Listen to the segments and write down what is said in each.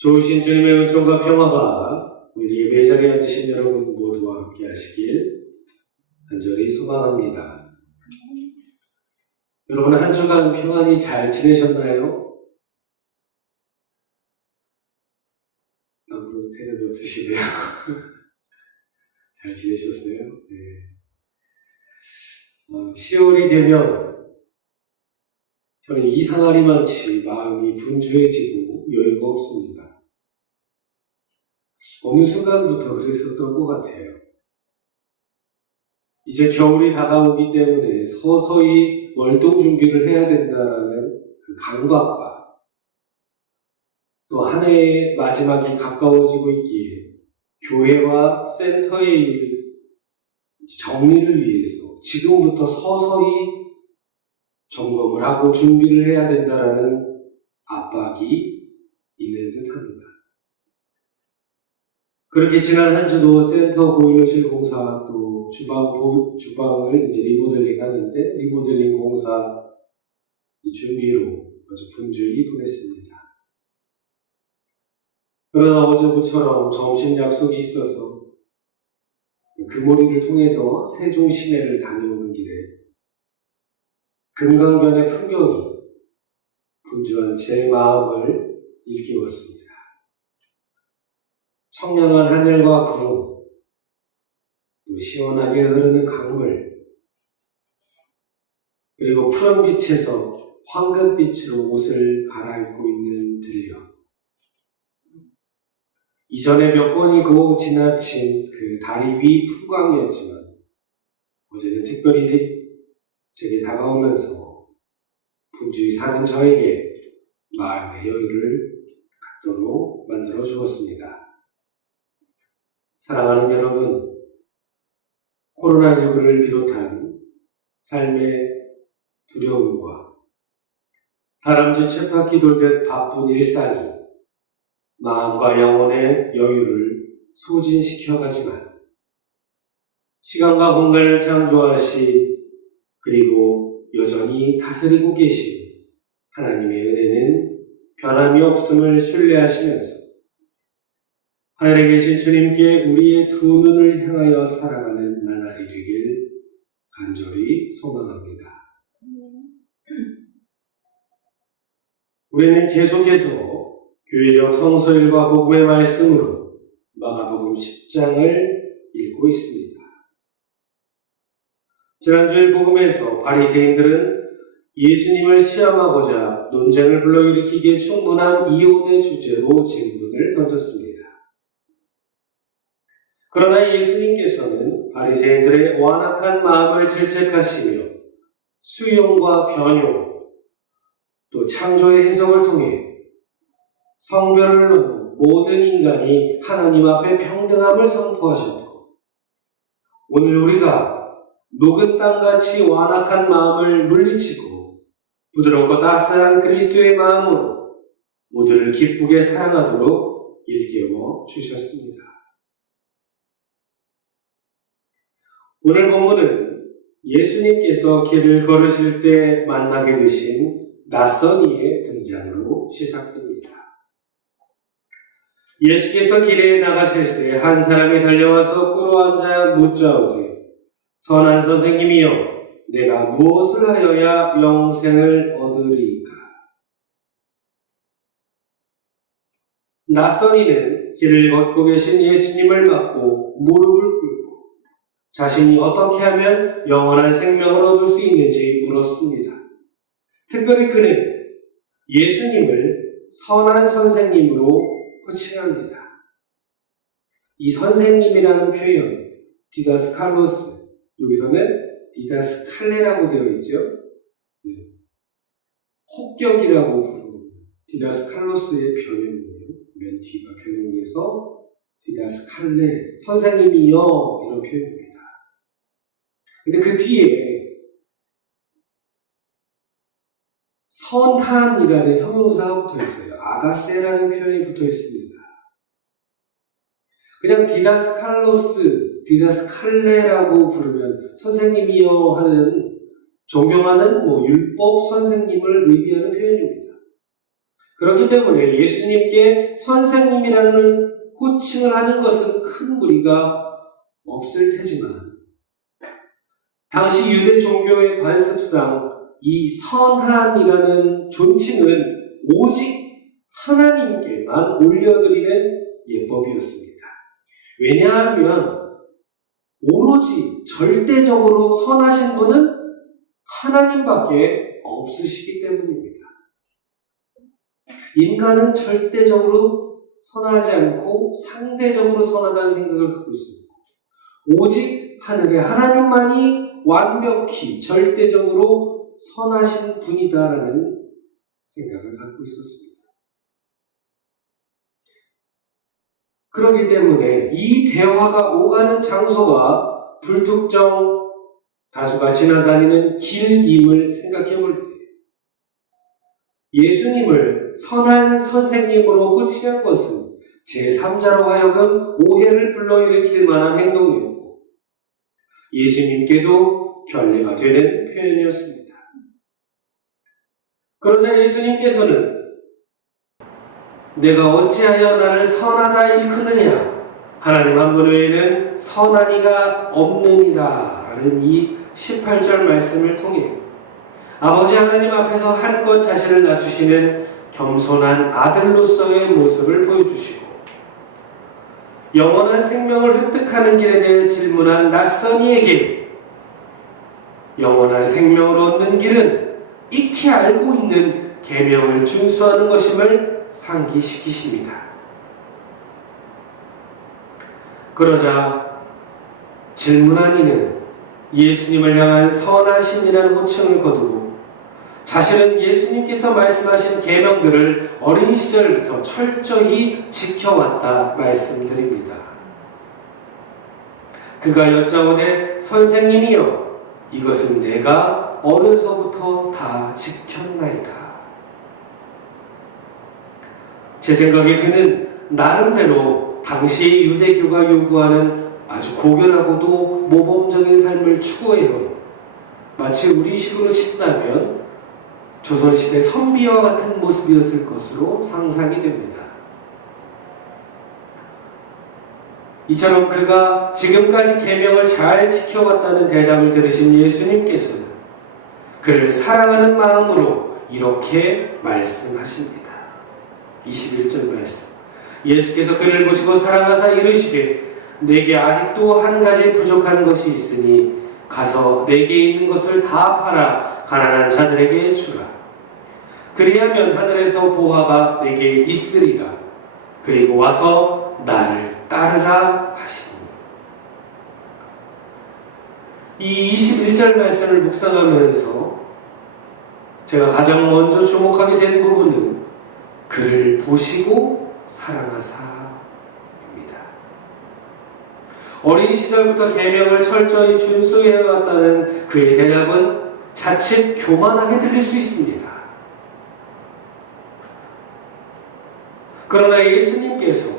좋으신 주님의 은총과 평화가 우리 예배 자리에 앉으신 여러분 모두와 함께 하시길 간절히 소망합니다. 여러분 한 주간 평안히 잘 지내셨나요? 앞으로 대답이 없으시네요. 잘 지내셨어요? 네. 10월이 되면 저는 이상하리만치 마음이 분주해지고 여유가 없습니다. 어느 순간부터 그랬었던 것 같아요. 이제 겨울이 다가오기 때문에 서서히 월동 준비를 해야 된다는 그 강박과 또 한 해의 마지막이 가까워지고 있기에 교회와 센터의 일 정리를 위해서 지금부터 서서히 점검을 하고 준비를 해야 된다는 압박이 있는 듯합니다. 그렇게 지난 한 주도 센터 보일러실 공사 또 주방을 이제 리모델링 하는데 리모델링 공사 이 준비로 아주 분주히 보냈습니다. 그러나 어제부처럼 점심 약속이 있어서 금오리를 통해서 세종 시내를 다녀오는 길에 금강변의 풍경이 분주한 제 마음을 일깨웠습니다. 청량한 하늘과 구름, 또 시원하게 흐르는 강물, 그리고 푸른 빛에서 황금빛으로 옷을 갈아입고 있는 들녘. 이전에 몇 번이고 지나친 그 다리 위 풍광이었지만 어제는 특별히 제게 다가오면서 분주히 사는 저에게 마음의 여유를 갖도록 만들어 주었습니다. 사랑하는 여러분, 코로나19를 비롯한 삶의 두려움과 다람쥐 쳇바퀴 돌듯 바쁜 일상이 마음과 영혼의 여유를 소진시켜가지만 시간과 공간을 창조하신 그리고 여전히 다스리고 계신 하나님의 은혜는 변함이 없음을 신뢰하시면서 하늘에 계신 주님께 우리의 두 눈을 향하여 살아가는 나날이 되길 간절히 소망합니다. 우리는 계속해서 교회력 성서일과 복음의 말씀으로 마가복음 10장을 읽고 있습니다. 지난주일 복음에서 바리새인들은 예수님을 시험하고자 논쟁을 불러일으키기에 충분한 이혼의 주제로 질문을 던졌습니다. 그러나 예수님께서는 바리새인들의 완악한 마음을 질책하시며 수용과 변용, 또 창조의 해석을 통해 성별을 넘어 모든 인간이 하나님 앞에 평등함을 선포하셨고 오늘 우리가 녹은 땅같이 완악한 마음을 물리치고 부드럽고 따스한 그리스도의 마음으로 모두를 기쁘게 사랑하도록 일깨워 주셨습니다. 오늘 본문은 예수님께서 길을 걸으실 때 만나게 되신 낯선 이의 등장으로 시작됩니다. 예수께서 길에 나가실 때 한 사람이 달려와서 꿇어앉아 묻자오되 선한 선생님이여 내가 무엇을 하여야 영생을 얻으리이까? 낯선 이는 길을 걷고 계신 예수님을 맞고 무릎을 꿇고 자신이 어떻게 하면 영원한 생명을 얻을 수 있는지 물었습니다. 특별히 그는 예수님을 선한 선생님으로 호칭합니다. 이 선생님이라는 표현, 디다스칼로스, 여기서는 디다스칼레라고 되어 있죠. 혹격이라고 부르는 겁니다. 디다스칼로스의 변형이에요. 맨 뒤가 변형해서 디다스칼레, 선생님이요 이런 표현입니다. 근데 그 뒤에 선한이라는 형용사가 붙어 있어요. 아가세라는 표현이 붙어 있습니다. 그냥 디다스칼로스, 디다스칼레라고 부르면 선생님이요 하는 존경하는 율법 선생님을 의미하는 표현입니다. 그렇기 때문에 예수님께 선생님이라는 호칭을 하는 것은 큰 무리가 없을 테지만 당시 유대 종교의 관습상 이 선한이라는 존칭은 오직 하나님께만 올려드리는 예법이었습니다. 왜냐하면 오로지 절대적으로 선하신 분은 하나님밖에 없으시기 때문입니다. 인간은 절대적으로 선하지 않고 상대적으로 선하다는 생각을 갖고 있습니다. 오직 하늘의 하나님만이 완벽히 절대적으로 선하신 분이다라는 생각을 갖고 있었습니다. 그렇기 때문에 이 대화가 오가는 장소가 불특정 다수가 지나다니는 길임을 생각해 볼 때 예수님을 선한 선생님으로 호칭한 것은 제3자로 하여금 오해를 불러일으킬 만한 행동이었고 예수님께도 결례가 되는 표현이었습니다. 그러자 예수님께서는 내가 어찌하여 나를 선하다 일컫느냐 하나님 한 분 외에는 선한 이가 없느니라 라는 이 18절 말씀을 통해 아버지 하나님 앞에서 한껏 자신을 낮추시는 겸손한 아들로서의 모습을 보여주시고 영원한 생명을 획득하는 길에 대해 질문한 낯선 이에게 영원한 생명을 얻는 길은 익히 알고 있는 계명을 준수하는 것임을 상기시키십니다. 그러자 질문한 이는 예수님을 향한 선하신이라는 호칭을 거두고 자신은 예수님께서 말씀하신 계명들을 어린 시절부터 철저히 지켜왔다 말씀드립니다. 그가 여짜오되 선생님이여 이것은 내가 어려서부터 다 지켰나이다. 제 생각에 그는 나름대로 당시 유대교가 요구하는 아주 고결하고도 모범적인 삶을 추구해요. 마치 우리식으로 친다면 조선시대 선비와 같은 모습이었을 것으로 상상이 됩니다. 이처럼 그가 지금까지 계명을 잘 지켜왔다는 대답을 들으신 예수님께서는 그를 사랑하는 마음으로 이렇게 말씀하십니다. 21절 말씀. 예수께서 그를 보시고 사랑하사 이르시되 내게 아직도 한 가지 부족한 것이 있으니 가서 내게 있는 것을 다 팔아 가난한 자들에게 주라. 그리하면 하늘에서 보화가 내게 있으리라. 그리고 와서 나를 따르라 하시니. 이 21절 말씀을 묵상하면서 제가 가장 먼저 주목하게 된 부분은 그를 보시고 사랑하사입니다. 어린 시절부터 계명을 철저히 준수해왔다는 그의 대답은 자칫 교만하게 들릴 수 있습니다. 그러나 예수님께서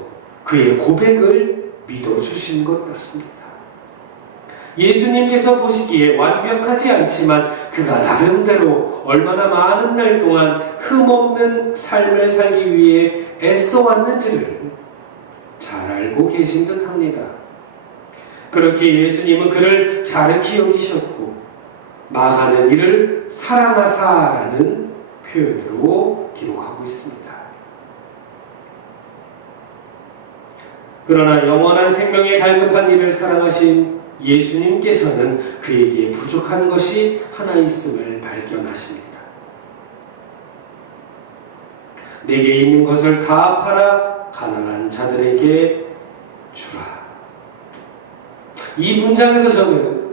그의 고백을 믿어주신 것 같습니다. 예수님께서 보시기에 완벽하지 않지만 그가 나름대로 얼마나 많은 날 동안 흠없는 삶을 살기 위해 애써왔는지를 잘 알고 계신 듯 합니다. 그렇게 예수님은 그를 갸륵히 여기셨고 마가는 이를 사랑하사라는 표현으로 기록하고 있습니다. 그러나 영원한 생명에 갈급한 이를 사랑하신 예수님께서는 그에게 부족한 것이 하나 있음을 발견하십니다. 내게 있는 것을 다 팔아 가난한 자들에게 주라. 이 문장에서 저는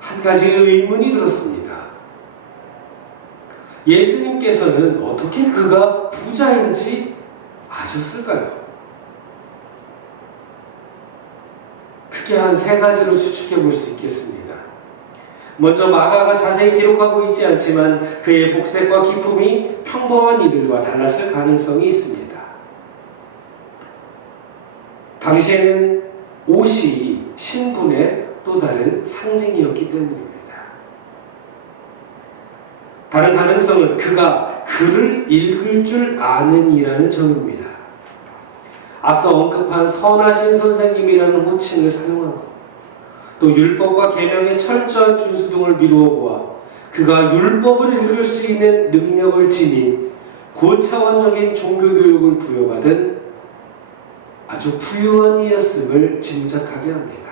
한 가지 의문이 들었습니다. 예수님께서는 어떻게 그가 부자인지 아셨을까요? 크게 한 세 가지로 추측해 볼 수 있겠습니다. 먼저 마가가 자세히 기록하고 있지 않지만 그의 복색과 기품이 평범한 이들과 달랐을 가능성이 있습니다. 당시에는 옷이 신분의 또 다른 상징이었기 때문입니다. 다른 가능성은 그가 글을 읽을 줄 아는 이라는 점입니다. 앞서 언급한 선하신 선생님이라는 호칭을 사용한 것, 또 율법과 계명의 철저한 준수 등을 미루어 보아 그가 율법을 읽을 수 있는 능력을 지닌 고차원적인 종교교육을 부여받은 아주 부유한 이였음을 짐작하게 합니다.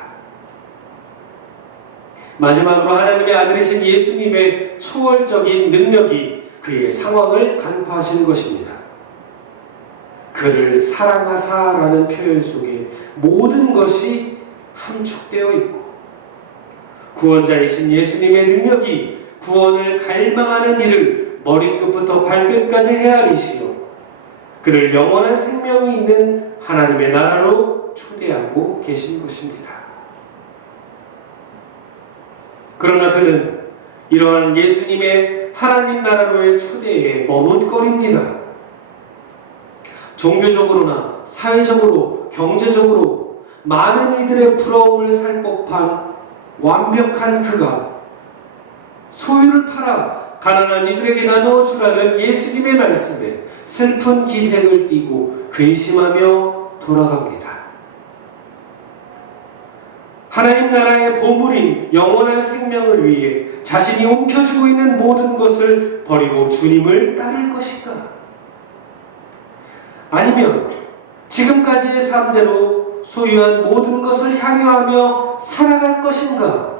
마지막으로 하나님의 아들이신 예수님의 초월적인 능력이 그의 상황을 간파하시는 것입니다. 그를 사랑하사라는 표현 속에 모든 것이 함축되어 있고 구원자이신 예수님의 능력이 구원을 갈망하는 이를 머리끝부터 발끝까지 헤아리시어 그를 영원한 생명이 있는 하나님의 나라로 초대하고 계신 것입니다. 그러나 그는 이러한 예수님의 하나님 나라로의 초대에 머뭇거립니다. 종교적으로나 사회적으로, 경제적으로 많은 이들의 부러움을 살 법한 완벽한 그가 소유를 팔아 가난한 이들에게 나누어 주라는 예수님의 말씀에 슬픈 기색을 띠고 근심하며 돌아갑니다. 하나님 나라의 보물인 영원한 생명을 위해 자신이 움켜쥐고 있는 모든 것을 버리고 주님을 따를 것인가? 아니면 지금까지의 삶대로 소유한 모든 것을 향유하며 살아갈 것인가?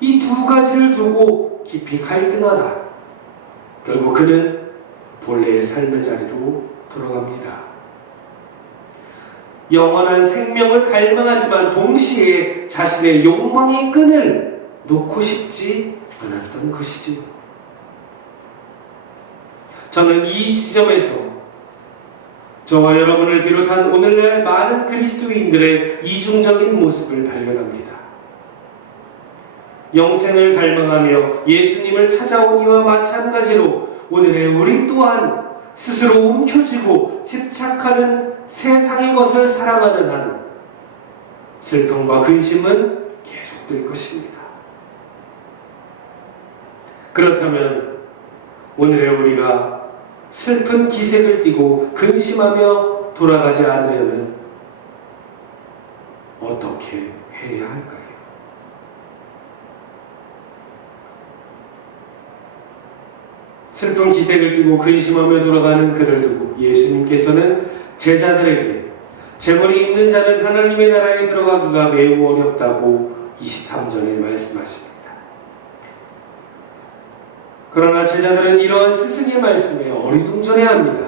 이 두 가지를 두고 깊이 갈등하다. 결국 그는 본래의 삶의 자리로 돌아갑니다. 영원한 생명을 갈망하지만 동시에 자신의 욕망의 끈을 놓고 싶지 않았던 것이지요. 저는 이 지점에서 저와 여러분을 비롯한 오늘날 많은 그리스도인들의 이중적인 모습을 발견합니다. 영생을 갈망하며 예수님을 찾아온 이와 마찬가지로 오늘의 우리 또한 스스로 움켜쥐고 집착하는 세상의 것을 사랑하는 한 슬픔과 근심은 계속될 것입니다. 그렇다면 오늘의 우리가 슬픈 기색을 띠고 근심하며 돌아가지 않으려면 어떻게 해야 할까요? 슬픈 기색을 띠고 근심하며 돌아가는 그를 두고 예수님께서는 제자들에게 재물이 있는 자는 하나님의 나라에 들어가기가 매우 어렵다고 23절에 말씀하십니다. 그러나 제자들은 이러한 스승의 말씀에 어리둥절해합니다.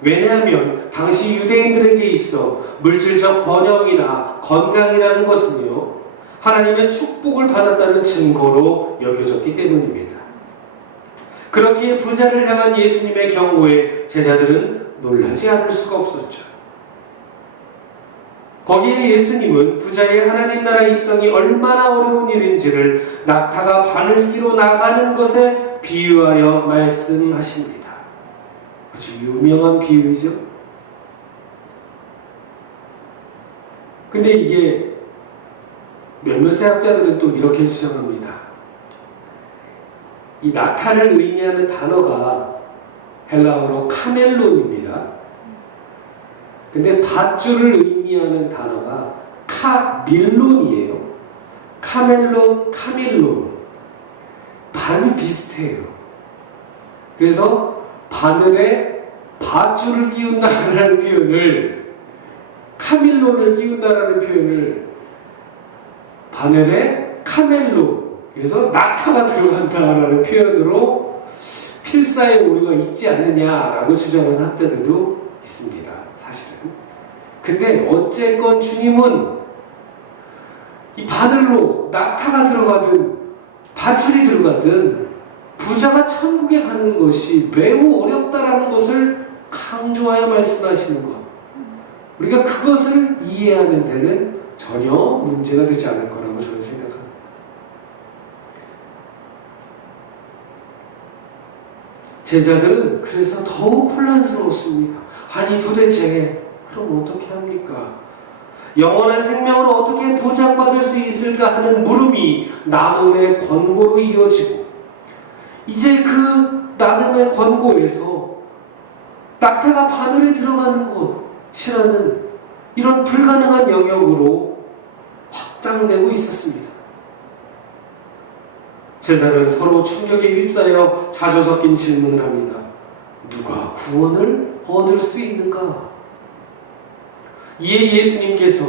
왜냐하면 당시 유대인들에게 있어 물질적 번영이나 건강이라는 것은요, 하나님의 축복을 받았다는 증거로 여겨졌기 때문입니다. 그렇기에 부자를 향한 예수님의 경고에 제자들은 놀라지 않을 수가 없었죠. 거기에 예수님은 부자의 하나님 나라 입성이 얼마나 어려운 일인지를 낙타가 바늘기로 나가는 것에 비유하여 말씀하십니다. 아주 유명한 비유이죠. 근데 이게 몇몇 세학자들은 또 이렇게 주장합니다. 이 낙타를 의미하는 단어가 헬라어로 카멜론입니다. 근데 밧줄을 의미하는 단어가 카밀론이에요. 카멜론, 카밀론. 발음이 비슷해요. 그래서 바늘에 밧줄을 끼운다라는 표현을, 카밀론을 끼운다라는 표현을 바늘에 카멜론, 그래서 낙타가 들어간다라는 표현으로 필사의 오류가 있지 않느냐라고 주장하는 학자들도 있습니다. 사실은. 근데 어쨌건 주님은 이 바늘로 낙타가 들어가든 밧줄이 들어가든 부자가 천국에 가는 것이 매우 어렵다라는 것을 강조하여 말씀하시는 것. 우리가 그것을 이해하는 데는 전혀 문제가 되지 않을 거라고 저는 생각합니다. 제자들은 그래서 더욱 혼란스러웠습니다. 아니 도대체 그럼 어떻게 합니까? 영원한 생명을 어떻게 보장받을 수 있을까 하는 물음이 나눔의 권고로 이어지고 이제 그 나눔의 권고에서 낙타가 바늘에 들어가는 것이라는 이런 불가능한 영역으로 확장되고 있었습니다. 제자들은 서로 충격에 휩싸여 자주 섞인 질문을 합니다. 누가 구원을 얻을 수 있는가? 이에 예수님께서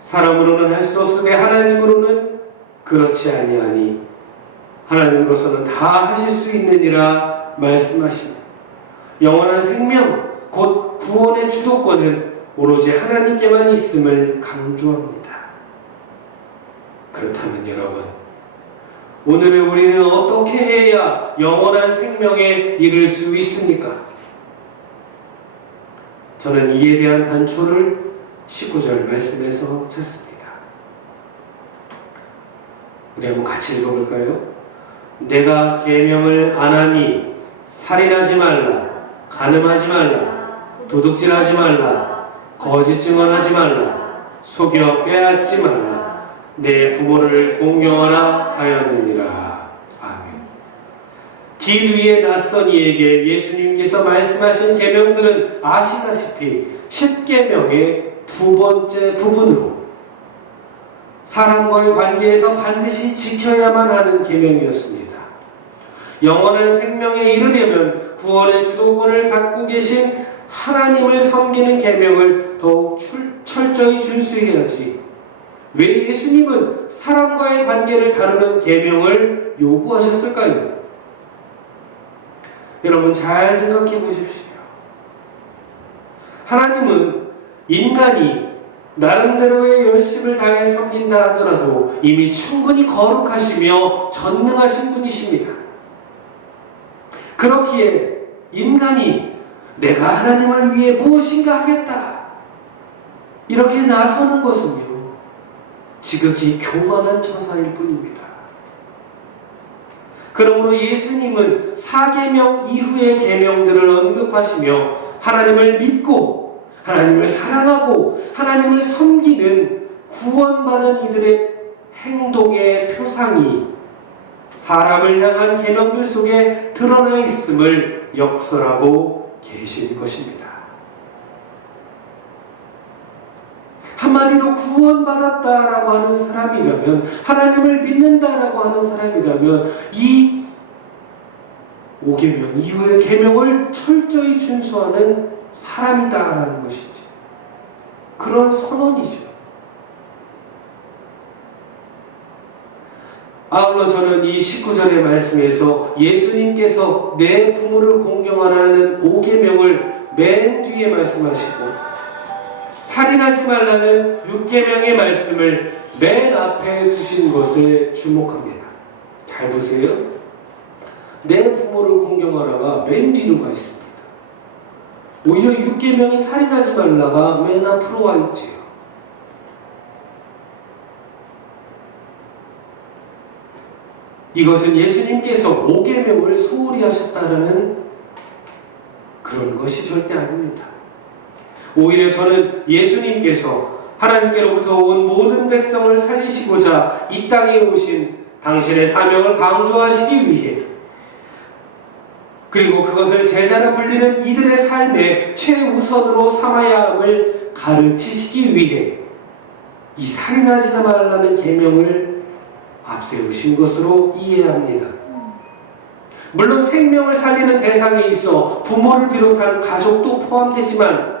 사람으로는 할 수 없으되 하나님으로는 그렇지 아니하니 하나님으로서는 다 하실 수 있느니라 말씀하십니다. 영원한 생명, 곧 구원의 주도권은 오로지 하나님께만 있음을 강조합니다. 그렇다면 여러분, 오늘의 우리는 어떻게 해야 영원한 생명에 이를 수 있습니까? 저는 이에 대한 단초를 19절 말씀에서 찾습니다. 우리 한번 같이 읽어볼까요? 내가 계명을 안 하니 살인하지 말라, 간음하지 말라, 도둑질하지 말라, 거짓 증언하지 말라, 속여 빼앗지 말라, 내 부모를 공경하라 하였느니라. 아멘. 길 위에 낯선 이에게 예수님께서 말씀하신 계명들은 아시다시피 10계명의 두 번째 부분으로 사람과의 관계에서 반드시 지켜야만 하는 계명이었습니다. 영원한 생명에 이르려면 구원의 주도권을 갖고 계신 하나님을 섬기는 계명을 더욱 철저히 준수해야지. 왜 예수님은 사람과의 관계를 다루는 계명을 요구하셨을까요? 여러분 잘 생각해 보십시오. 하나님은 인간이 나름대로의 열심을 다해 섬긴다 하더라도 이미 충분히 거룩하시며 전능하신 분이십니다. 그렇기에 인간이 내가 하나님을 위해 무엇인가 하겠다 이렇게 나서는 것은요, 지극히 교만한 처사일 뿐입니다. 그러므로 예수님은 4계명 이후의 계명들을 언급하시며 하나님을 믿고 하나님을 사랑하고 하나님을 섬기는 구원받은 이들의 행동의 표상이 사람을 향한 계명들 속에 드러나 있음을 역설하고 계신 것입니다. 한마디로 구원받았다라고 하는 사람이라면, 하나님을 믿는다라고 하는 사람이라면 이 5계명 이후의 계명을 철저히 준수하는 사람이다라는 것이죠. 그런 선언이죠. 아울러 저는 이 19절의 말씀에서 예수님께서 내 부모를 공경하라는 5계명을 맨 뒤에 말씀하시고 살인하지 말라는 6계명의 말씀을 맨 앞에 두신 것을 주목합니다. 잘 보세요. 내 부모를 공경하라가 맨 뒤로 가 있습니다. 오히려 6계명이 살인하지 말라가 맨 앞으로 와 있지요. 이것은 예수님께서 5계명을 소홀히 하셨다라는 그런 것이 절대 아닙니다. 오히려 저는 예수님께서 하나님께로부터 온 모든 백성을 살리시고자 이 땅에 오신 당신의 사명을 강조하시기 위해, 그리고 그것을 제자로 불리는 이들의 삶의 최우선으로 삼아야 함을 가르치시기 위해 이 살인하지 말라는 계명을 앞세우신 것으로 이해합니다. 물론 생명을 살리는 대상에 있어 부모를 비롯한 가족도 포함되지만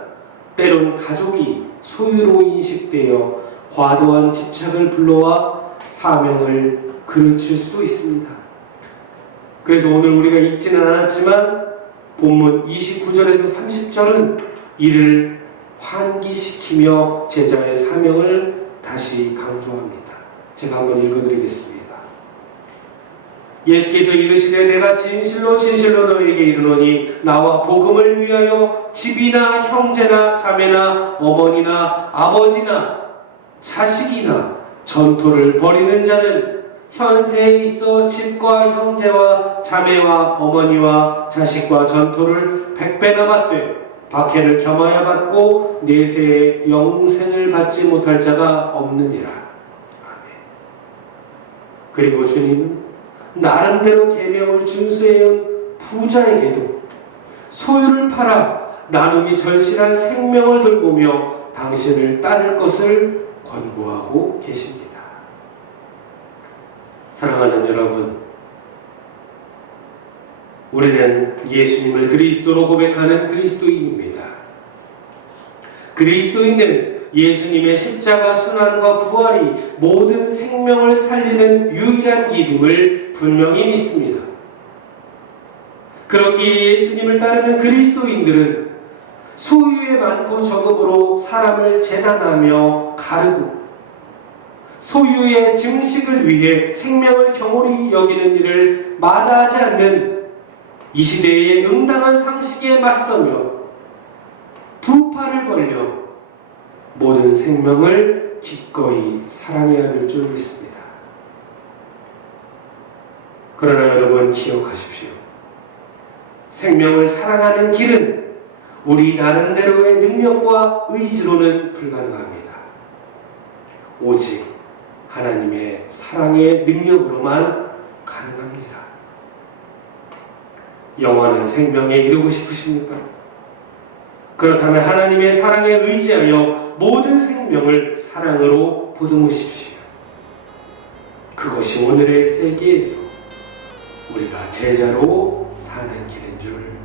때론 가족이 소유로 인식되어 과도한 집착을 불러와 사명을 그르칠 수도 있습니다. 그래서 오늘 우리가 읽지는 않았지만 본문 29절에서 30절은 이를 환기시키며 제자의 사명을 다시 강조합니다. 제가 한번 읽어드리겠습니다. 예수께서 이르시되 내가 진실로 진실로 너희에게 이르노니 나와 복음을 위하여 집이나 형제나 자매나 어머니나 아버지나 자식이나 전토를 벌이는 자는 현세에 있어 집과 형제와 자매와 어머니와 자식과 전토를 100배나 받되 박해를 겸하여 받고 내세에 영생을 받지 못할 자가 없느니라. 아멘. 그리고 주님은 나름대로 계명을 준수해온 부자에게도 소유를 팔아 나눔이 절실한 생명을 돌보며 당신을 따를 것을 권고하고 계십니다. 사랑하는 여러분, 우리는 예수님을 그리스도로 고백하는 그리스도인입니다. 그리스도인은 예수님의 십자가 순환과 부활이 모든 생명을 살리는 유일한 길임을 분명히 믿습니다. 그렇기에 예수님을 따르는 그리스도인들은 소유의 많고 적음으로 사람을 재단하며 가르고 소유의 증식을 위해 생명을 경홀히 여기는 일을 마다하지 않는 이 시대의 응당한 상식에 맞서며 두 팔을 벌려 모든 생명을 기꺼이 사랑해야 될 줄 믿습니다. 그러나 여러분 기억하십시오. 생명을 사랑하는 길은 우리 나름대로의 능력과 의지로는 불가능합니다. 오직 하나님의 사랑의 능력으로만 가능합니다. 영원한 생명에 이르고 싶으십니까? 그렇다면 하나님의 사랑에 의지하여 모든 생명을 사랑으로 보듬으십시오. 그것이 오늘의 세계에서 우리가 제자로 사는 길인 줄